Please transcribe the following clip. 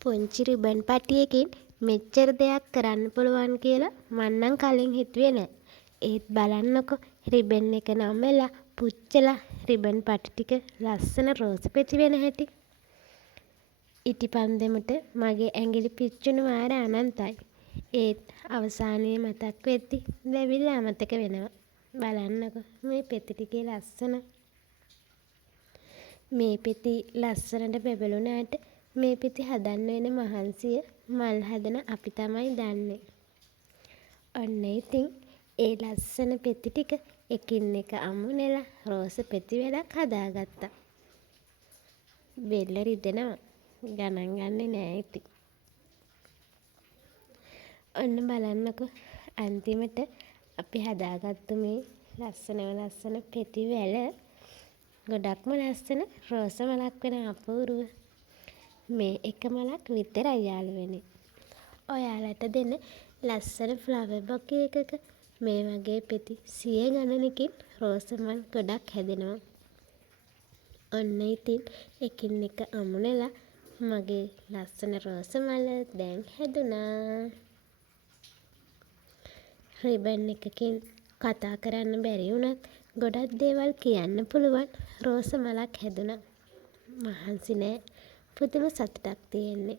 පුංචි රිබන් පටියකින් මෙච්චර දෙයක් කරන්න පුළුවන් කියලා මං නම් කලින් හිතුවේ නෑ. ඒත් බලන්නකෝ රිබන් එක නමලා පුච්චලා රිබන් පටි ටික ලස්සන රෝස පෙති වෙන හැටි. ඉටි පන්දමට මගේ ඇඟිලි පිච්චුණු වාර අනන්තයි. ඒත් අවසානයේ මතක් වෙද්දි දැවිල්ල අමතක වෙනවා. බලන්නකෝ මේ පෙති ටිකේ ලස්සන. මේ පෙති ලස්සනට බැබළුනාට මේ පෙති හදන්න වෙන මහන්සිය මල් හදන අපි තමයි දන්නේ. ඔන්න ඉතින් ඒ ලස්සන පෙති ටික එකින් එක අමුණලා රෝස පෙති වැඩක් හදාගත්තා. බෙල්ල රිදෙනවා. ගණන් ගන්නේ නෑ ඉතින්. ඔන්න බලන්නකෝ අන්තිමට අපි හදාගත්තු මේ ලස්සන පෙති වැල ගොඩක්ම ලස්සන රෝස මලක් වෙන අපූරුව. මේ එක මලක් විතරයි යාළුවනේ. ඔයාලට දෙන ලස්සන ෆ්ලවර් බොකේ එකක මේ වගේ පෙති 100 ගණනකින් රෝස මල් ගොඩක් හැදෙනවා. ඔන්න ඉතින් එකින් එක අමුණලා මගේ ලස්සන රෝස මල දැන් හැදුනා. රිබන් එකකින් කතා කරන්න බැරි වුණත් ගොඩක් දේවල් කියන්න පුළුවන් රෝස මලක් හැදුනා. මහන්සි නෑ. පුදුම සතුටක් තියෙන්නේ.